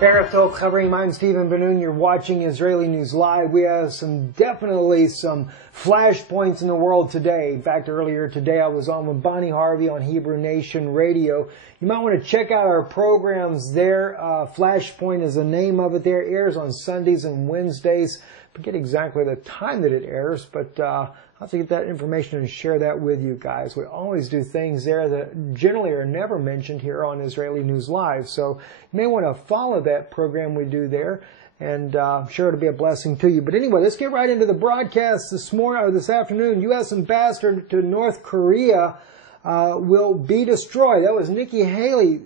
Erev covering. I'm Stephen Ben-Nun. You're watching Israeli News Live. We have definitely some flashpoints in the world today. In fact, earlier today I was on with Bonnie Harvey on Hebrew Nation Radio. You might want to check out our programs there. Flashpoint is the name of it there. It airs on Sundays and Wednesdays. I forget exactly the time that it airs, but I'll have to get that information and share that with you guys. We always do things there that generally are never mentioned here on Israeli News Live. So you may want to follow that program we do there, and I'm sure it'll be a blessing to you. But anyway, let's get right into the broadcast this afternoon. U.S. ambassador to North Korea will be destroyed. That was Nikki Haley,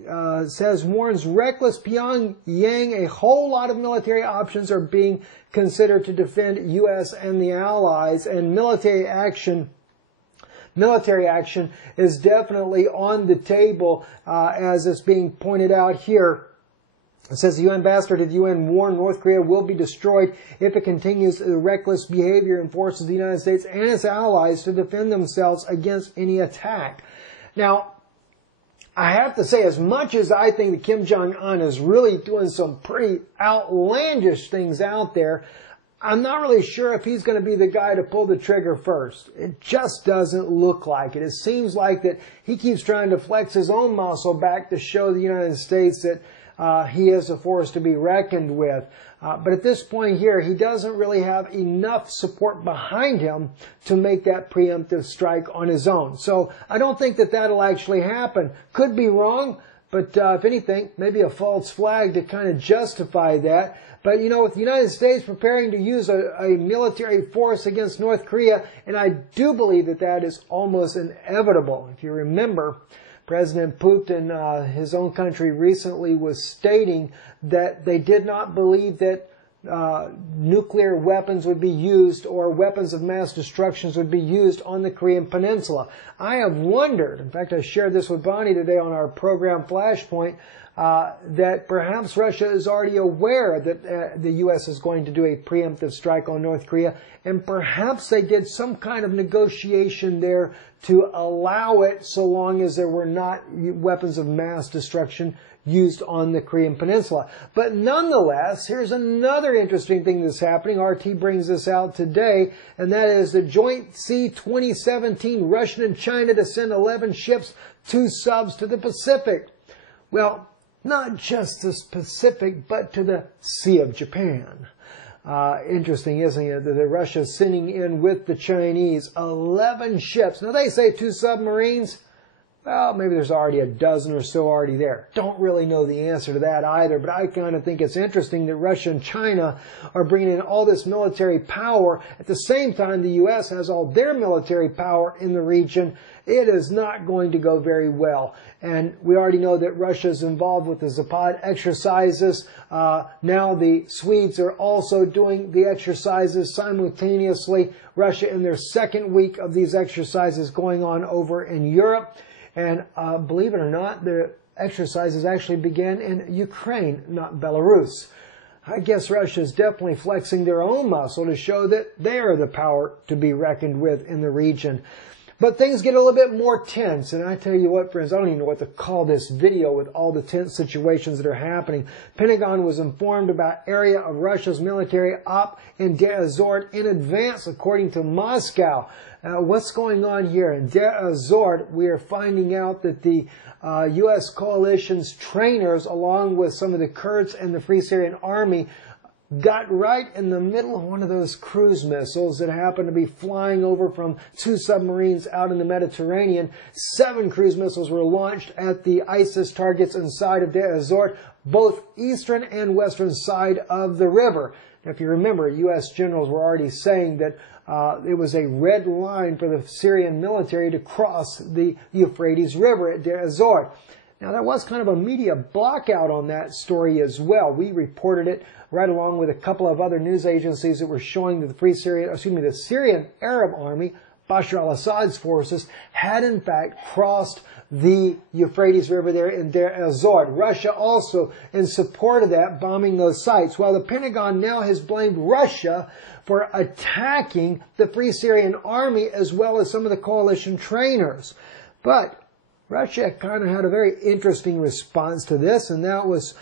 warns reckless Pyongyang. A whole lot of military options are being considered to defend U.S. and the allies, and military action is definitely on the table, as it's being pointed out here. It says the UN ambassador to the UN warned North Korea will be destroyed if it continues the reckless behavior and forces the United States and its allies to defend themselves against any attack. Now, I have to say, as much as I think that Kim Jong-un is really doing some pretty outlandish things out there, I'm not really sure if he's going to be the guy to pull the trigger first. It just doesn't look like it. It seems like that he keeps trying to flex his own muscle back to show the United States that he is a force to be reckoned with. But at this point here, he doesn't really have enough support behind him to make that preemptive strike on his own. So I don't think that that'll actually happen. Could be wrong, but if anything, maybe a false flag to kind of justify that. But, you know, with the United States preparing to use a military force against North Korea, and I do believe that that is almost inevitable. If you remember, President Putin, his own country recently was stating that they did not believe that nuclear weapons would be used or weapons of mass destruction would be used on the Korean Peninsula. I have wondered, in fact I shared this with Bonnie today on our program Flashpoint, that perhaps Russia is already aware that the U.S. is going to do a preemptive strike on North Korea, and perhaps they did some kind of negotiation there to allow it so long as there were not weapons of mass destruction used on the Korean Peninsula. But nonetheless, here's another interesting thing that's happening. RT brings this out today, and that is the Joint Sea 2017, Russia and China to send 11 ships, 2 subs to the Pacific. Well, not just the Pacific, but to the Sea of Japan. Interesting, isn't it, that Russia's sending in with the Chinese 11 ships. Now, they say 2 submarines. Well, maybe there's already a dozen or so already there. Don't really know the answer to that either, but I kind of think it's interesting that Russia and China are bringing in all this military power. At the same time, the U.S. has all their military power in the region. It is not going to go very well. And we already know that Russia is involved with the Zapad exercises. Now the Swedes are also doing the exercises simultaneously. Russia in their second week of these exercises going on over in Europe. And believe it or not, the exercises actually began in Ukraine, not Belarus. I guess Russia is definitely flexing their own muscle to show that they are the power to be reckoned with in the region. But things get a little bit more tense, and I tell you what, friends, I don't even know what to call this video with all the tense situations that are happening. Pentagon was informed about area of Russia's military op in Deir ez-Zor in advance, according to Moscow. What's going on here? In Deir ez-Zor, we are finding out that the U.S. coalition's trainers, along with some of the Kurds and the Free Syrian Army, got right in the middle of one of those cruise missiles that happened to be flying over from 2 submarines out in the Mediterranean. 7 cruise missiles were launched at the ISIS targets inside of Deir ez-Zor, both eastern and western side of the river. Now, if you remember, U.S. generals were already saying that it was a red line for the Syrian military to cross the Euphrates River at Deir ez-Zor. Now, there was kind of a media blackout on that story as well. We reported it right along with a couple of other news agencies that were showing that the Syrian Arab Army, Bashar al-Assad's forces, had in fact crossed the Euphrates River there in Deir ez-Zor. Russia also in support of that, bombing those sites. Well, the Pentagon now has blamed Russia for attacking the Free Syrian Army as well as some of the coalition trainers. But Russia kind of had a very interesting response to this, and that was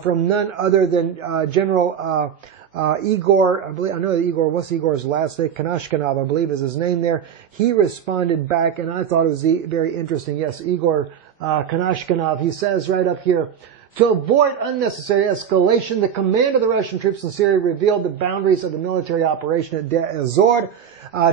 from none other than General Igor, I know Igor, what's Igor's last name? Kanashkanov, I believe is his name there. He responded back, and I thought it was very interesting. Yes, Igor Kanashkanov. He says right up here, to avoid unnecessary escalation, the command of the Russian troops in Syria revealed the boundaries of the military operation at Deir ez-Zor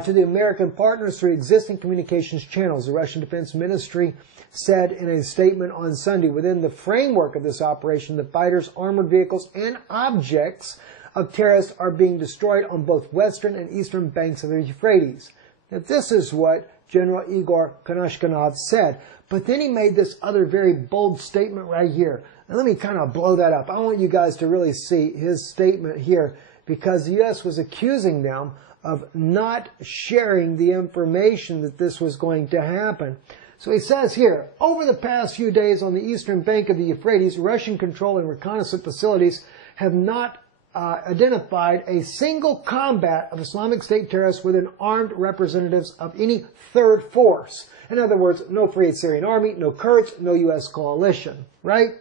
to the American partners through existing communications channels. The Russian Defense Ministry said in a statement on Sunday, within the framework of this operation, the fighters, armored vehicles, and objects of terrorists are being destroyed on both western and eastern banks of the Euphrates. Now, this is what General Igor Kanashkanov said. But then he made this other very bold statement right here. And let me kind of blow that up. I want you guys to really see his statement here, because the U.S. was accusing them of not sharing the information that this was going to happen. So he says here, over the past few days on the eastern bank of the Euphrates, Russian control and reconnaissance facilities have not identified a single combat of Islamic State terrorists within armed representatives of any third force. In other words, no Free Syrian Army, no Kurds, no U.S. coalition, right?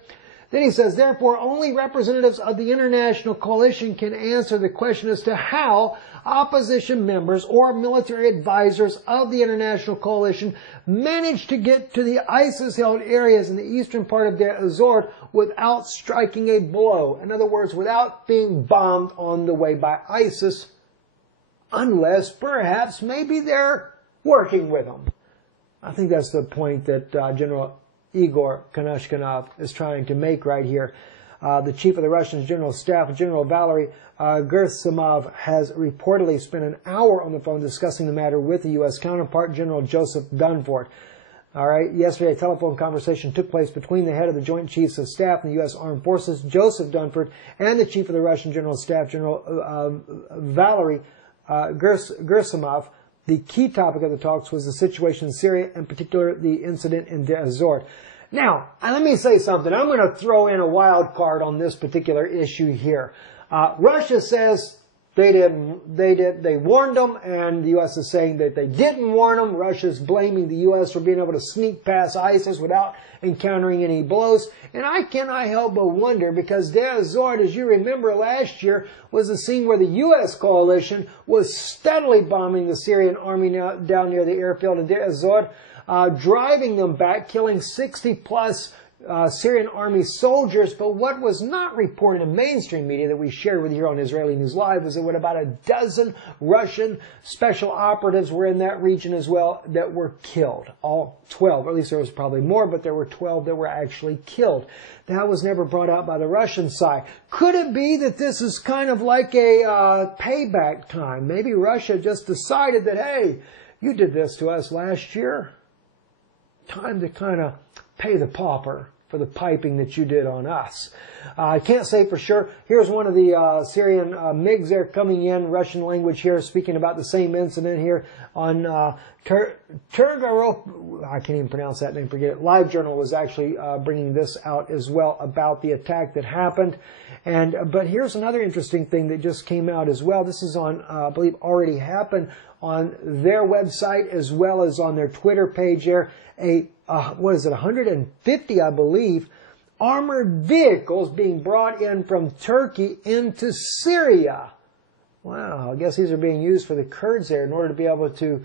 Then he says, therefore, only representatives of the international coalition can answer the question as to how opposition members or military advisors of the international coalition managed to get to the ISIS-held areas in the eastern part of Deir ez-Zor without striking a blow. In other words, without being bombed on the way by ISIS, unless perhaps maybe they're working with them. I think that's the point that General Igor Kanashkanov is trying to make right here. The chief of the Russian General Staff, General Valery Gerasimov, has reportedly spent an hour on the phone discussing the matter with the U.S. counterpart, General Joseph Dunford. All right. Yesterday, a telephone conversation took place between the head of the Joint Chiefs of Staff and the U.S. Armed Forces, Joseph Dunford, and the chief of the Russian General Staff, General Valery Gerasimov. The key topic of the talks was the situation in Syria, in particular the incident in Deir ez-Zor. Now, let me say something. I'm going to throw in a wild card on this particular issue here. Russia says they warned them, and the U.S. is saying that they didn't warn them. Russia's blaming the U.S. for being able to sneak past ISIS without encountering any blows. And I cannot help but wonder, because Deir ez-Zor, as you remember last year, was the scene where the U.S. coalition was steadily bombing the Syrian army down near the airfield in Deir ez-Zor, driving them back, killing 60-plus Syrian army soldiers. But what was not reported in mainstream media that we shared with you here on Israeli News Live was that about a dozen Russian special operatives were in that region as well that were killed. All 12, or at least there was probably more, but there were 12 that were actually killed. That was never brought out by the Russian side. Could it be that this is kind of like a payback time? Maybe Russia just decided that, hey, you did this to us last year. Time to kind of pay the pauper for the piping that you did on us. I can't say for sure. Here's one of the Syrian MiGs there coming in, Russian language here, speaking about the same incident here on Turgarov. I can't even pronounce that name, forget it. LiveJournal was actually bringing this out as well about the attack that happened. But here's another interesting thing that just came out as well. This is on, I believe, already happened on their website as well as on their Twitter page there. 150, I believe, armored vehicles being brought in from Turkey into Syria. Wow, I guess these are being used for the Kurds there in order to be able to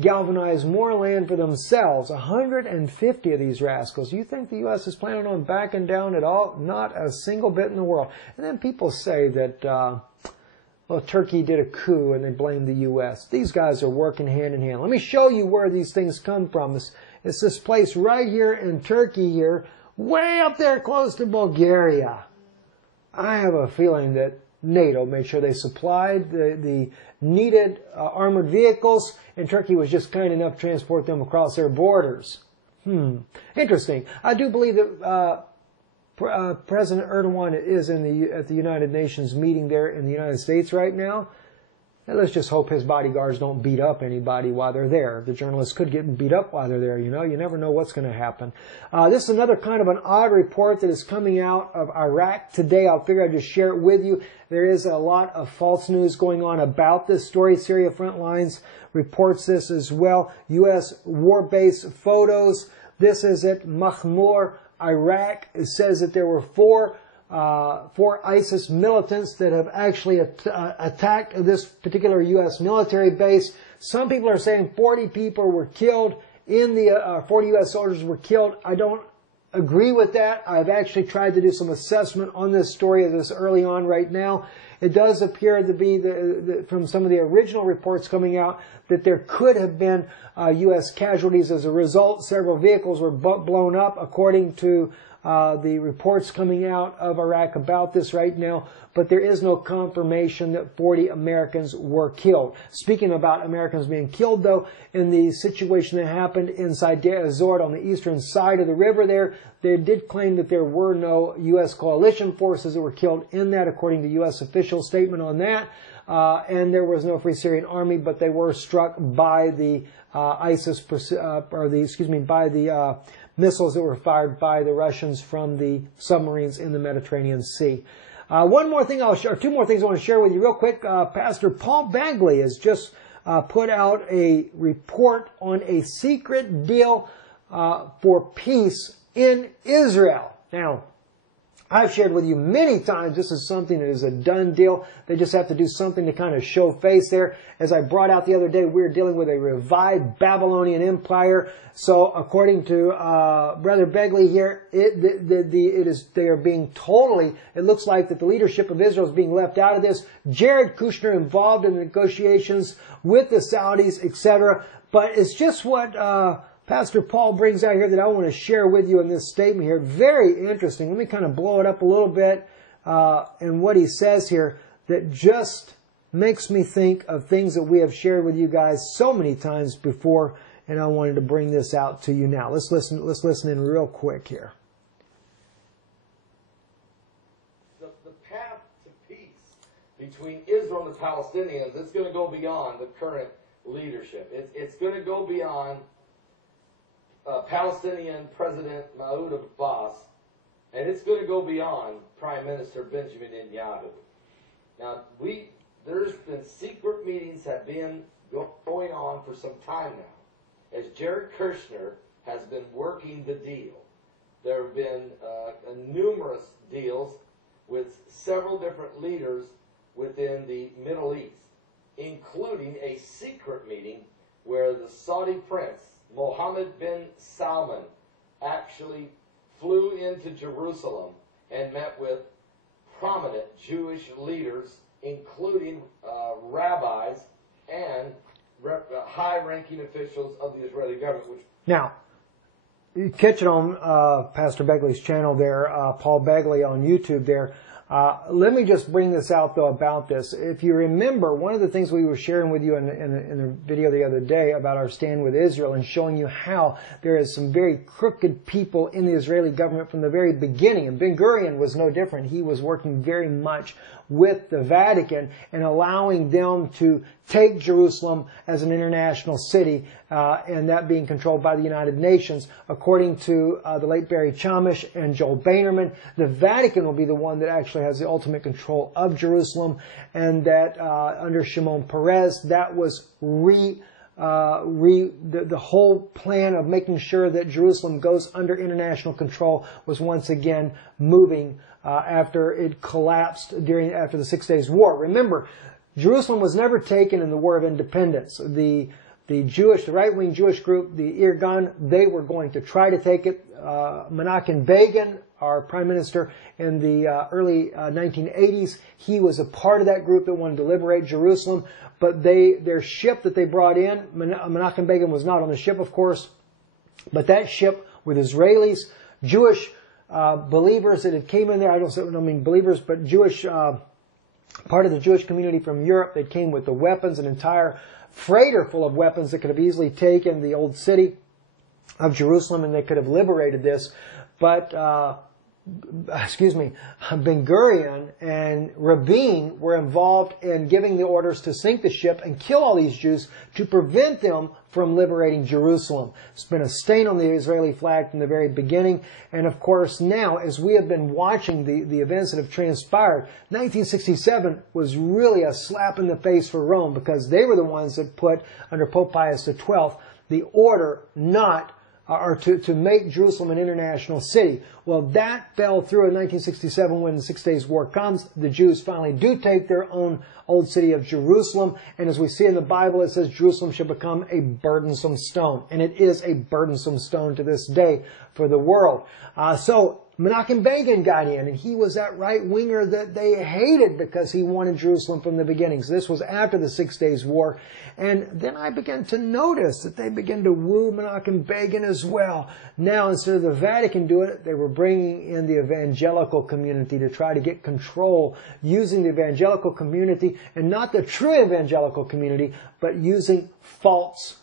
galvanize more land for themselves. 150 of these rascals. You think the U.S. is planning on backing down at all? Not a single bit in the world. And then people say that, well, Turkey did a coup and they blame the U.S. These guys are working hand in hand. Let me show you where these things come from. It's this place right here in Turkey here, way up there close to Bulgaria. I have a feeling that NATO made sure they supplied the needed armored vehicles, and Turkey was just kind enough to transport them across their borders. Interesting. I do believe that President Erdogan is at the United Nations meeting there in the United States right now. And let's just hope his bodyguards don't beat up anybody while they're there. The journalists could get beat up while they're there, you know. You never know what's going to happen. This is another kind of an odd report that is coming out of Iraq today. I'll figure I'd just share it with you. There is a lot of false news going on about this story. Syria Frontlines reports this as well. U.S. war base photos This is at Mahmour, Iraq. It says that there were four ISIS militants that have actually attacked this particular U.S. military base. Some people are saying 40 people were killed 40 U.S. soldiers were killed. I don't agree with that. I've actually tried to do some assessment on this story of this early on right now. It does appear to be, from some of the original reports coming out, that there could have been U.S. casualties as a result. Several vehicles were blown up, according to the reports coming out of Iraq about this right now, but there is no confirmation that 40 Americans were killed. Speaking about Americans being killed, though, in the situation that happened inside Deir ez-Zor on the eastern side of the river there, they did claim that there were no U.S. coalition forces that were killed in that, according to U.S. official statement on that. And there was no Free Syrian Army, but they were struck by the missiles that were fired by the Russians from the submarines in the Mediterranean Sea. One more thing two more things I want to share with you real quick. Pastor Paul Bagley has just put out a report on a secret deal for peace in Israel. Now, I've shared with you many times this is something that is a done deal. They just have to do something to kind of show face there. As I brought out the other day, we're dealing with a revived Babylonian empire. So according to Brother Begley here, they are being totally, it looks like that the leadership of Israel is being left out of this. Jared Kushner involved in the negotiations with the Saudis, etc. But it's just what Pastor Paul brings out here that I want to share with you in this statement here. Very interesting. Let me kind of blow it up a little bit in what he says here that just makes me think of things that we have shared with you guys so many times before, and I wanted to bring this out to you now. Let's listen in real quick here. The path to peace between Israel and the Palestinians, it's going to go beyond the current leadership. It's going to go beyond Palestinian President Mahmoud Abbas, and it's going to go beyond Prime Minister Benjamin Netanyahu. Now, there's been secret meetings that have been going on for some time now, as Jared Kushner has been working the deal. There have been numerous deals with several different leaders within the Middle East, including a secret meeting where the Saudi prince Mohammed bin Salman actually flew into Jerusalem and met with prominent Jewish leaders, including rabbis and high-ranking officials of the Israeli government. Now, you catch it on Pastor Begley's channel there, Paul Begley on YouTube there. Let me just bring this out, though, about this. If you remember, one of the things we were sharing with you in the video the other day about our stand with Israel and showing you how there is some very crooked people in the Israeli government from the very beginning. And Ben Gurion was no different. He was working very much with the Vatican and allowing them to take Jerusalem as an international city, and that being controlled by the United Nations. According to the late Barry Chamish and Joel Boehnerman, the Vatican will be the one that actually has the ultimate control of Jerusalem, and that under Shimon Peres, that was the whole plan of making sure that Jerusalem goes under international control was once again moving after it collapsed after the 6 Days War. Remember, Jerusalem was never taken in the War of Independence. The right-wing Jewish group, the Irgun, they were going to try to take it. Menachem Begin, our prime minister in the early 1980s, he was a part of that group that wanted to liberate Jerusalem. But their ship that they brought in, Menachem Begin was not on the ship, of course, but that ship with Israelis, Jewish believers that had came in there, I don't mean believers, but Jewish, part of the Jewish community from Europe, they came with the weapons, an entire freighter full of weapons that could have easily taken the old city of Jerusalem, and they could have liberated this. But, Ben Gurion and Rabin were involved in giving the orders to sink the ship and kill all these Jews to prevent them from liberating Jerusalem. It's been a stain on the Israeli flag from the very beginning. And of course now, as we have been watching the events that have transpired, 1967 was really a slap in the face for Rome, because they were the ones that put, under Pope Pius XII, the order not or to make Jerusalem an international city. Well, that fell through in 1967 when the 6 Days War comes. The Jews finally do take their own old city of Jerusalem. And as we see in the Bible, it says Jerusalem shall become a burdensome stone. And it is a burdensome stone to this day for the world. So Menachem Begin got in, and he was that right-winger that they hated because he wanted Jerusalem from the beginning. So this was after the 6 Days War. And then I began to notice that they began to woo Menachem Begin as well. Now, instead of the Vatican doing it, they were bringing in the evangelical community to try to get control, using the evangelical community, and not the true evangelical community, but using false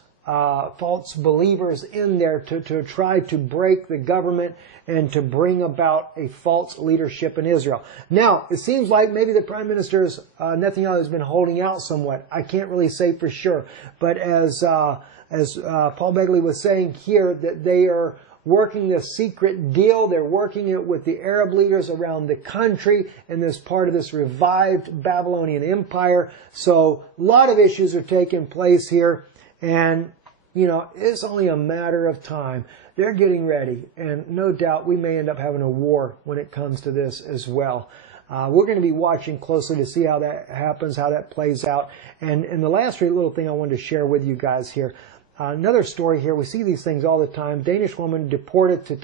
believers in there to try to break the government and to bring about a false leadership in Israel. Now, it seems like maybe the Prime Minister's Netanyahu has been holding out somewhat. I can't really say for sure. But as Paul Begley was saying here, that they are working this secret deal. They're working it with the Arab leaders around the country in this part of this revived Babylonian Empire. So a lot of issues are taking place here. And, you know, it's only a matter of time. They're getting ready. And no doubt we may end up having a war when it comes to this as well. We're going to be watching closely to see how that happens, how that plays out. And the last little thing I wanted to share with you guys here. Another story here. We see these things all the time. Danish woman deported to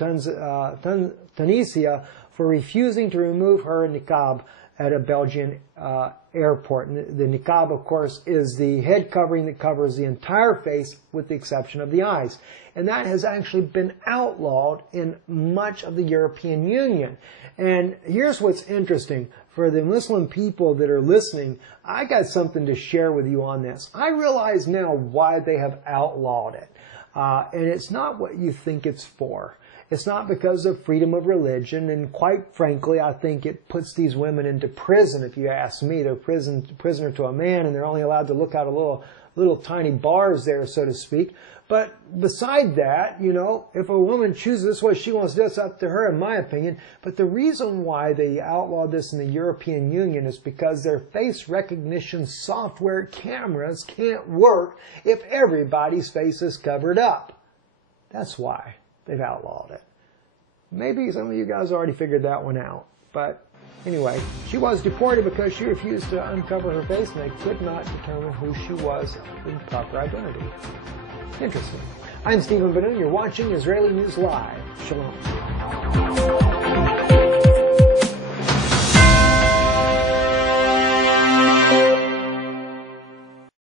Tunisia for refusing to remove her niqab at a Belgian airport. And the niqab, of course, is the head covering that covers the entire face with the exception of the eyes. And that has actually been outlawed in much of the European Union. And here's what's interesting. For the Muslim people that are listening, I got something to share with you on this. I realize now why they have outlawed it. And it's not what you think it's for. It's not because of freedom of religion, and quite frankly, I think it puts these women into prison, if you ask me. They're prisoner to a man, and they're only allowed to look out of little tiny bars there, so to speak. But beside that, you know, if a woman chooses what she wants to do, it's up to her, in my opinion. But the reason why they outlawed this in the European Union is because their face recognition software cameras can't work if everybody's face is covered up. That's why they've outlawed it. Maybe some of you guys already figured that one out. But anyway, she was deported because she refused to uncover her face, and they could not determine who she was with proper identity. Interesting. I'm Stephen Benoon. You're watching Israeli News Live. Shalom.